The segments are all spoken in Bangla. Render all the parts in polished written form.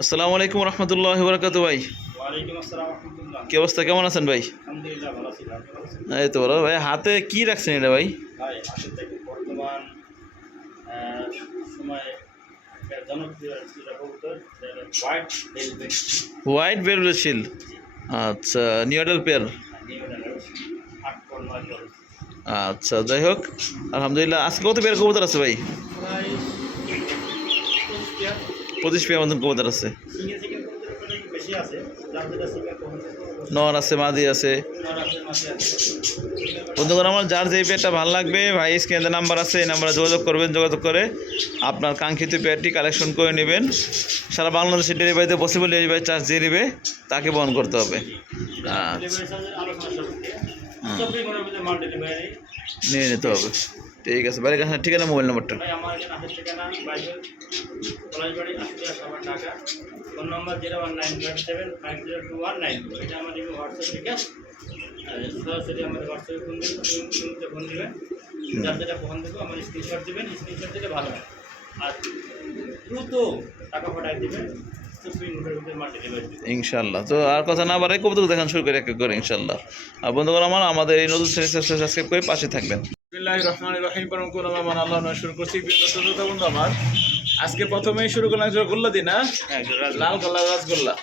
আসসালামু আলাইকুম রহমতুল্লাহ বরকাত ভাই। ওয়ালাইকুম আসসালাম রাহমাতুল্লাহ। কি অবস্থা, কেমন আছেন ভাই? আলহামদুলিল্লাহ ভালো আছি ভাই, ভালো আছি। এই তো বলো ভাই, হাতে কি রাখছেন এটা ভাই? ভাই আসলে থেকে বর্তমান সময়ে একটা জনপ্রিয় একটা কবুতর হোয়াইট ভেলভেট হোয়াইট ভেলভেট শিল। আচ্ছা, নিউডাল পেয়ার। নিউডাল 8.9 আচ্ছা, যাই হোক আলহামদুলিল্লাহ। আজকে কত পেয়ার কবুতর আছে ভাই? প্রায় 25 পেয়ার মতন কবুতর আছে। সিঙ্গেল সিঙ্গেল কবুতরের উপরে একটু বেশি আছে, যার যেটা সিঙ্গেল কবুতর নর আছে, মাদি আছে। নর আছে, মাঝে আছে। বন্ধুগণ, আমার যার যেই পেয়ারটা ভালো লাগবে ভাই স্ক্রিনে নাম্বার আছে, এই নাম্বারে যোগাযোগ করবেন। যোগাযোগ করে আপনার কাঙ্ক্ষিত পেয়ারটি কালেকশন করে নেবেন। সারা বাংলাদেশের ডেলিভারিতে পসিবল ডেলিভারি চার্জ যে নেবে তাকে বহন করতে হবে। আচ্ছা, ডেলিভারি চার্জের আলোচনা সাপেক্ষে 24 ঘন্টার ভিতরে মাল ডেলিভারি নিয়ে নিতে হবে। ঠিক আছে, বাড়ির কাছে ঠিকানা, মোবাইল নাম্বারটা। ভাই। আমার এখানে আসে ঠিকানা বাইবেল পলাশবাড়ি আশুলিয়া সাভার ঢাকা। ফোন নম্বর 01957502192। এটা আমার হোয়াটসঅ্যাপ থেকে সরাসরি আমাদের হোয়াটসঅ্যাপে ফোন দেবেন, ফোন দেবেন। যার যেটা ফোন দেবো আমার স্ক্রিনশট দেবেন, স্ক্রিনশট দিলে ভালো হয়। আর দ্রুত টাকা পাঠাই দেবেন, 24 ঘন্টার ভিতরে মাল ডেলিভারি দেবেন ইনশাল্লাহ। তো আর কথা না বাড়াই কবুতর দেখান শুরু করে এক এক করে ইনশাল্লাহ। আর বন্ধুগণ, আমাদের এই নতুন সাবস্ক্রাইব করে পাশে থাকবেন। বিসমিল্লাহির রহমানির রহিম। পরম করুণাময় আল্লাহ নামে শুরু করছি। প্রিয় শ্রোতা বন্ধু আমার, আজকে প্রথমেই শুরু করলাম গোল্লা দিন। হ্যাঁ, লাল কালার রাসগোল্লা।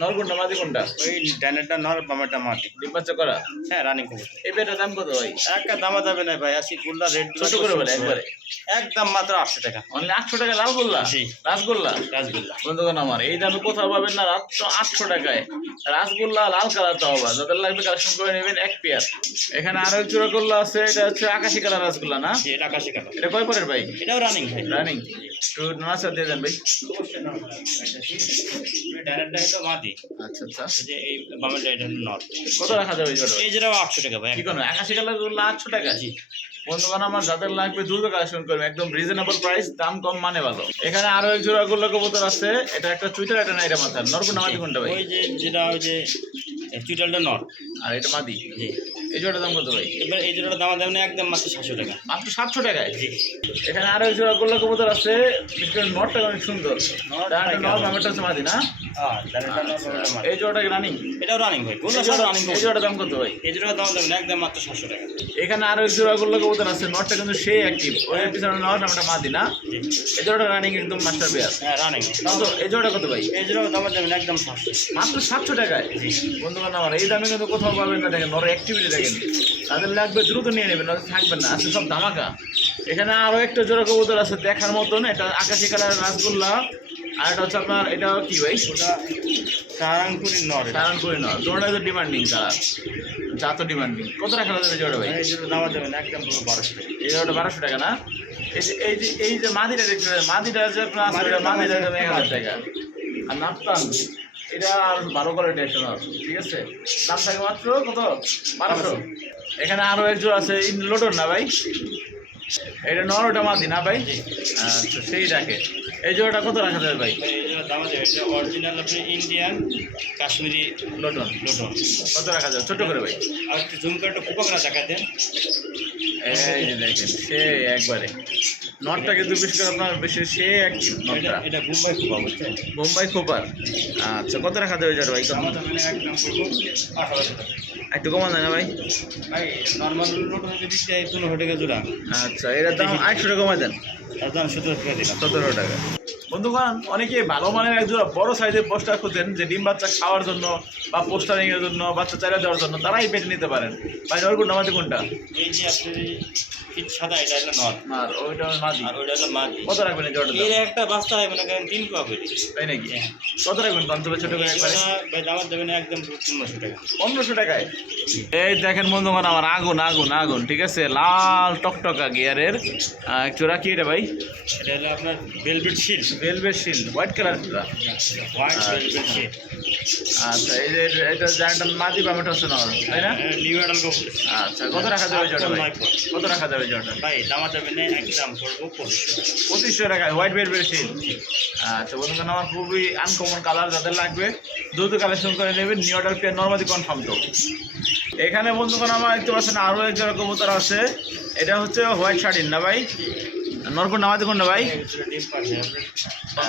নর কোনটা, মাদি কোনটা? ওই ডানেরটা নর, বামেরটা মাটি। ডিম বাচ্চা করা? হ্যাঁ, রানিং কবুতর। এই পেটার দাম কত ভাই? একটা দামা যাবে না ভাই, আসি গোল্লা রেড ছোট করে বলে একবারে। একদম মাত্র 800 টাকা। অনলি 800 টাকা লাল গোল্লা? জি। রাসগোল্লা? রাসগোল্লা। বন্ধুগণ আমার, এই দামে কোথাও পাবেন না, মাত্র 800 টাকায় রাসগোল্লা লাল কালার। তো হবে যাদের লাগবে কালেকশন করে নেবেন এক পেয়ার। এখানে আরো এক জোড়া গোল্লা আছে, এটা হচ্ছে আকাশি কালার রাসগোল্লা না? জি, এটা আকাশি কালার। এটা কয় পরের ভাই? এটাও রানিং ভাই। রানিং। একটু নাচা দিয়ে দেন ভাই। ডাইরেক্টটা হলো মাদি। আচ্ছা আচ্ছা। এই যে এই বামেরটা এটা হলো নর। কত রাখা যাবে এই জোড়া? এই যেটাও 800 টাকা ভাই। কি কোনো আকাশি কালার গোল্লা 800 টাকা? জি। বন্ধুগণ আমার, যাদের লাগবে দ্রুত কালেকশন করবে, একদম রিজনেবল প্রাইস, দাম কম মানে ভালো। এখানে আরো এক জোড়া গোল্লা কবুতর আছে, এটা একটা চুইটার, এটা নাইরা মাথার। নর কোনটা, মাদি কোনটা ভাই? ওই যে যেটা ওই যে চুইটালটা নর আর এটা মাদি। জি। এই জোড়াটার দাম কত ভাই? এবার এই জোড়াটা দাম দেবেন একদম মাত্র 700 টাকা। মাত্র 700 টাকায়? জি। এখানে আরো এক জোড়া গোল্লা কবুতর আছে, বিশেষ করে নরটা অনেক সুন্দর। নর ডানটা নর, বামেরটা হচ্ছে মাদি না? হ্যাঁ, ডাইরেক্টটা নর, বামেরটা মাদি। এই জোড়াটা রানিং? এটাও রানিং ভাই। গোল্লা সব রানিং। এই জোড়াটার দাম কত ভাই? এই জোড়াটা দাম দেবেন একদম মাত্র 700 টাকা। এখানে আরো এক জোড়া গোল্লা কবুতর আছে, নরটা কিন্তু সেই অ্যাক্টিভ। ওই পিছনে নর, আমরা মাদি না? জি। এই জোড়াটা রানিং একদম মাস্টার পেয়ার। হ্যাঁ, রানিং। কত এই জোড়াটা কত ভাই? এই জোড়াটা দাম দেবেন একদম 700। মাত্র 700 টাকায়? জি। বন্ধুগণ আমার, এই দামে কিন্তু কোথাও পাবেন না। দেখেন নর অ্যাক্টিভিটি দেখেন, তাদের লাগবে দ্রুত নিয়ে নেবেন, নয়তো থাকবেন না, আছে সব ধামাকা। এখানে আরো একটা জোড়া কবুতর আছে দেখার মতন, এটা আকাশি কালারের রাসগোল্লা। আর এটা হচ্ছে আপনার, এটা কি ভাই? ওটা সারাংপুরি নর। সারানপুরি নর। জোড়াটা তো ডিমান্ডিং কালার, যা তো ডিমান্ডিং। কত টাকা যাবে জোড়া ভাই? এই জোড়া দাম দেবেন একদম পুরো 1200 টাকা। এই জোড়াটা 1200 টাকা না? এই যে মাদিটা দেখছেন, মাদিটা আছে আপনার আছে, মাদিটা 1000 টাকা। আর নাপতান এটা আর ভালো কোয়ালিটি একটা নর, ঠিক আছে? দাম থাকে মাত্র কত? 1200। এখানে আরো এক জোড়া আছে, লোটর না ভাই? এটা নর, ওটা মাদি না ভাই? আচ্ছা, সেই ডাকে। এই জোড়াটা কত রাখা যাবে ভাই? এই জোড়া দাম দেবেন, এটা অরিজিনাল আপনি ইন্ডিয়ান কাশ্মীরি লোটন। লোটন। কত রাখা যাবে ছোট করে ভাই? আর একটু জুম করে একটু পোকাগুলো দেখা দেন। এই যে দেখেন, সে একবারে নটটা কিন্তু বিশেষ করে আপনার বেশি সে এক নটটা। এটা মুম্বাই পোকা, বুঝছেন? বোম্বাই কোপার। আচ্ছা, কত রাখা যাবে জোড়া ভাই? দাম দেবেন একদম পুরো 1800 টাকা। একটু কমান যায় না ভাই? ভাই নর্মাল লোটন যদি দিতে হয় 1500 টাকা জোড়া, আচ্ছা, এটার দাম 800 টাকা কমাই দেন। তার দাম 17 টাকা দিলাম। 17 টাকা। বন্ধুগণ, অনেকে ভালো মানের এক জোড়া বড় সাইজের পোস্টার খুঁজেন, যে ডিম বাচ্চা খাওয়ার জন্য বা পোস্টারিং এর জন্য, বাচ্চা চাইলে দেওয়ার জন্য, তারাই পেটে নিতে পারেন। ভাই নর কোনটা, মাদি কোনটা? এই যে আপনি ফিট সাদা, এটা হলো নর আর ওইটা মাদি। আর ওইটা হলো মাদি। কত রাখবেন এই জোড়াটা? এর একটা বাচ্চা হয় মনে করেন 3 কোয়া করে। তাই নাকি? কত রাখবেন কন্ট্রোলে ছোট করে একবারে? ভাই দাম দেবেন একদম 1500 টাকা। 1500 টাকায়? এই দেখেন বন্ধুগণ আমার, আগুন আগুন আগুন, ঠিক আছে? লাল টকটকা গিয়ারের একটু রাখি। এটা ভাই এটা হলো আপনার ভেলভেট শিল। ভেলভেট শিল, হোয়াইট কালার। হোয়াইট ভেলভেট শিল। আচ্ছা, এই যে এটা জানটার মাদি বামেটা হচ্ছে না, তাই না? নিউ অ্যাডাল কবুতর। আচ্ছা, কত রাখা যাবে জোড়া ভাই? কত রাখা যাবে জোড়াটা? ভাই দাম দেবেন একদম করবো 2500 টাকা। 2500 টাকায় হোয়াইট ভেলভেট শিল। আচ্ছা বন্ধুগণ আমার, খুবই আনকমন কালার, যাদের লাগবে দ্রুত কালেকশন করে নেবেন। নিউ অর্ডার পেয়ার নরমাদি কনফার্ম তো। এখানে বন্ধুগণ আমার দেখতে পাচ্ছেন আরও এক জোড়া কবুতর আছে, এটা হচ্ছে হোয়াইট শার্টিন না ভাই? নর কোনটা মাদি কোনটা ভাই? ডিম পাচ্ছে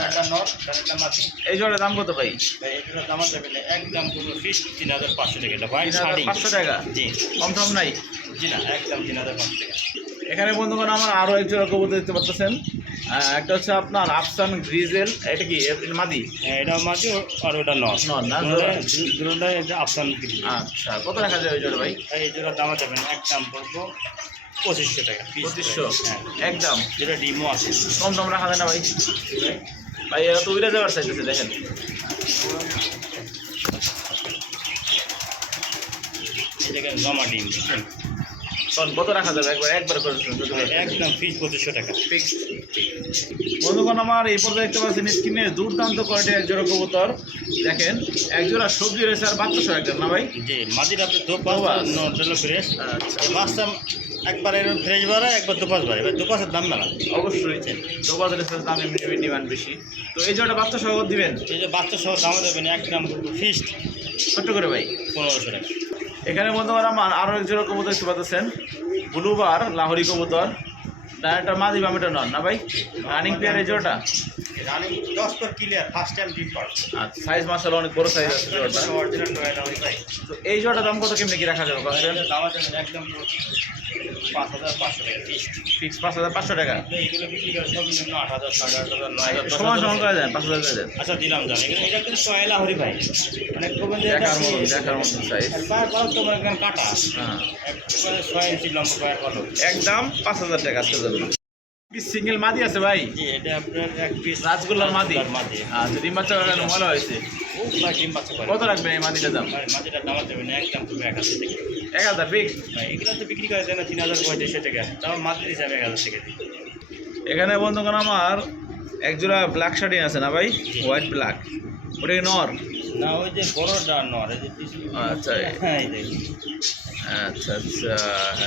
একটা নর একটা মাটি। এই জোড়ার দাম কত ভাই? এটার দাম যাবে না একদম পুরো ফিক্স 3500 টাকা। এটা হোয়াইট শাড়ি 500 টাকা, জি কম টম নাই? জি না একদম 3500 টাকা। এখানে বন্ধুগণ আমার আরও এক জোড়া কবুতর দেখতে পাচ্ছেন। একটা হচ্ছে আপনার আফসান গ্রিজেল, এটা কি মাদি? এটা মাঝে আর ওটা নর নর না? দুটোটা এটা আফসান গ্রিন। আচ্ছা, কত রাখা যাবে এই জোড়া ভাই? এই জোড়া দাম যাবে না একদম পড়বো 2500 টাকা। 2500 হ্যাঁ একদম, যেটা ডিমও আছে। কম টম রাখা যায় না ভাই? ভাই এরা তো উড়ে যাওয়ার চাইতেছে, দেখেন। এই জায়গায় জমা ডিম বুঝছেন? তখন কত রাখা যাবে একবার করে একদম ফিক্স 2500 টাকা। ফিক্স। বন্ধুগণ আমার এই পর্যায়ে দেখতে পাচ্ছেন স্ক্রিনে দুর্দান্ত কোয়ালিটির এক জোড়া কবুতর। দেখেন এক জোড়া সবজি রয়েছে আর বাচ্চা সহ একদম না ভাই? জি মাদির আপনি দোপাস দোপাস। নটল ফ্রেশ। আচ্ছা, এই মাছটা একবার এরকম ফ্রেশ বাড়ায় একবার দোপাস বাড়ে। এবার দোপাসের দাম মেলা। অবশ্যই দোবাদের দাম এমনি ডিমান্ড বেশি। তো এই জোড়া বাচ্চা সহ দিবেন এই যে বাচ্চা সহ দাম দেবেন একদম ফিক্সড ছোট্ট করে ভাই? 1500 টাকা। এখানে বন্ধুগণ আমার আরও এক জোড়া কবুতর দেখতে পাচ্ছেন, ব্লুবার লাহোরি কবুতর। একটা মাদি বামেটা নন না ভাই? রানিং প্লেয়ার এই জোড়াটা। রানিং 10 পর ক্লিয়ার ফার্স্ট টাইম ডিম পার। আচ্ছা, সাইজ মাসাল অনেক বড় সাইজ আছে জোড়াটা। অরিজিনাল টয়টা ভাই। তো এই জোড়াটার দাম কত কেমনি কি রাখা যাবে? এটার দাম দেবেন একদম 5500 টাকা ফিক্সড। ফিক্স 5500 টাকা। এইগুলো বিক্রি করে সব নিম্ন 8000 8500 9000 সমান সমান করে দেন, 5000 করে দেন। আচ্ছা দিলাম জান। এটা কিন্তু টয়লা হরি ভাই অনেক কমেন দেখার মতো সাইজ। পায়ের পালক তো মানে কাটা হ্যাঁ, একবারে 6 ইঞ্চি লম্বা পায়ের পালক। একদম 5000 টাকা আজকের জন্য। কি সিঙ্গেল মাদি আছে ভাই? জি এটা আপনার এক পিস রাজগোল্লার মাদি। মাদি। আচ্ছা, ডিম বাচ্চা করানো ভালো হয়েছে। ও ভাই ডিম বাচ্চা করে। কত রাখবেন এই মাদিটার দাম? ভাই মাদিটার দাম দেবে না একদম পুরো 1000 টাকা। 1000 ফিক্স। ভাই এগুলো তো বিক্রি করে দেয় না 3500 টাকা। তাও মাদি হিসাবে 1000 টাকা দিই। এখানে বন্ধুগণ আমার এক জোড়া ব্ল্যাক শার্টিন আছে না ভাই? হোয়াইট ব্ল্যাক, ওটা কি নর? না ওই যে বড়টা নর এই যে আচ্ছা হ্যাঁ এই দেখুন। আচ্ছা আচ্ছা,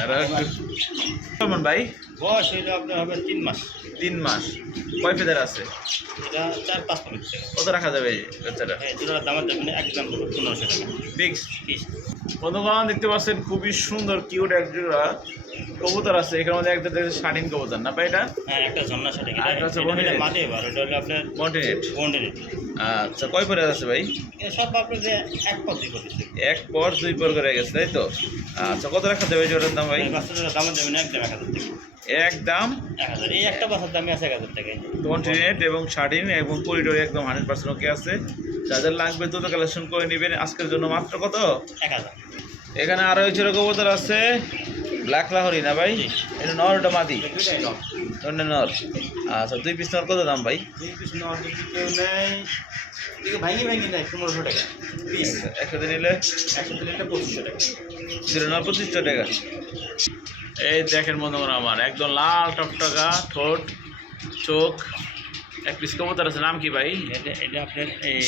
এরা একটু কেমন ভাই? বয়স হইলো আপনার হবে 3 মাস। 3 মাস। কয় ফেদার আছে? এটা 4-5 মিনিট টাকা। কত রাখা যাবে এই বাচ্চাটা? হ্যাঁ দুটোর দাম দেবেন একদম 1500 টাকা ফিক্স। পিস। বন্ধুগণ দেখতে পাচ্ছেন খুবই সুন্দর কিউট এক জোড়া কবুতর আছে। এখানে মধ্যে একটা দেখছে শার্টিন কবুতর না ভাই? এটা হ্যাঁ একটা ঝর্ণা সাথে আর একটা হচ্ছে বন্ডিনেট। মাটি এবার ওটা হলো আপনার মন্টিনেট। বন্ডিনেট। আচ্ছা, কয় পরে আছে ভাই? এটা সব আপনার যে এক পথ দিয়ে করতেছে। এক পর দুই পর করে গেছে তাই তো? আচ্ছা, কত রাখা যাবে এই জোড়ার দাম ভাই? এই বাচ্চাটার দাম দেবেন একদম 1000 টাকা। একদম 1000 এই একটা বাচ্চার দামই আছে 1000 টাকা। কন্টিনেন্ট এবং শার্টিন এবং করিডোর একদম 100% ওকে আছে। যাদের লাগবে দ্রুত কালেকশন করে নেবেন আজকের জন্য মাত্র কত? 1000। এখানে আরো এক জোড়া কবুতর আছে ব্ল্যাক লাহোরি না ভাই? জি। এটা নর, ওটা মাদি? দুটাই নর। ওটা নর। আচ্ছা, 2 পিস নর কত দাম ভাই? দুই পিস নর যদি কেউ নেয় এদিকে ভাঙি নেয় 1500 টাকা পিস। একসাথে নিলে 100 দিলে এটা 2500 টাকা। দুটো নর 2500 টাকা। এই দেখেন বন্ধুগণ আমার একদম লাল টকটকা ঠোঁট, চোখ, এক পিস কবুতর আছে। নাম কি ভাই? এটা এটা আপনার এই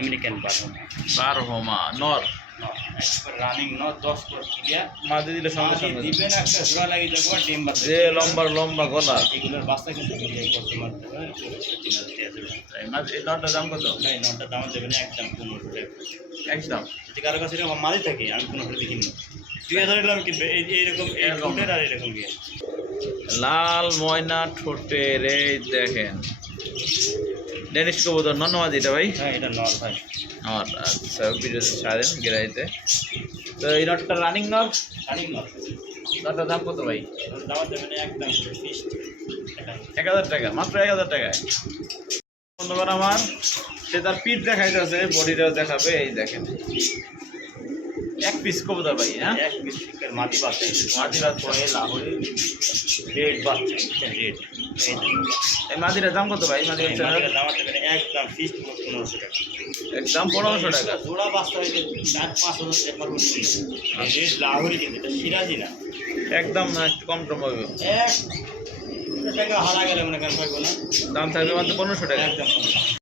আমেরিকান বারহমা। বারহমা নর। রানিং নর 10 পর ক্লিয়ার। মাদি দিলে সঙ্গে সঙ্গে দিবেন একটা জোড়া লাগিয়ে যাবো আর ডিম বাচ্চা। যে লম্বা লম্বা গলা। এগুলোর বাচ্চা কিন্তু বিক্রি করতে মারতে হয়। এই নরটার দাম কত? এই নরটার দাম দেবেন একদম 1500 টাকা। একদম। যদি কারো কাছে এরকম মাঝে থাকে আমি 1500 দিয়ে কিনবো। 2000 এর আমি কিনবো এইরকম এরকম। আর এরকম গিয়ে লাল ময়না ঠোঁটের এই দেখেন ডেনিশ কবুতর নন মাদি এটা ভাই? হ্যাঁ এটা নর ভাই। নর। আচ্ছা, ভিডিওতে ছাড়েন গেরাইতে। তো এই নটটা রানিং নর। রানিং নর। নটটার দাম কত ভাই? দাম দেবেন একদম ফিক্সড 1000 টাকা, মাত্র 1000 টাকায়। বন্ধুগণ আমার সে তার পিঠ দেখাইতেছে, বডিটাও দেখাবে। এই দেখেন এক পিস কবুতর ভাই। হ্যাঁ, এক পিস শিকার মাটি বাচ্চা। মাদি বাচ্চা। পরে লাহোরি রেড বাচ্চা রেড। এই মাদিটার দাম কত ভাই? মাদি বাচ্চা দাম দেবেন একদম ফিক্সড 1500 টাকা। একদম 1500 টাকা। জোড়া বাচ্চা হইলে 4-5 হাজার টাকা বলছি। রেড লাহোরি কিন্তু এটা সিরাজি না। একদম একটু কম টম হবে। 1 টাকা হারা গেলে মনে করেন পাইবো না। দাম থাকবে মাত্র 1500 টাকা। একদম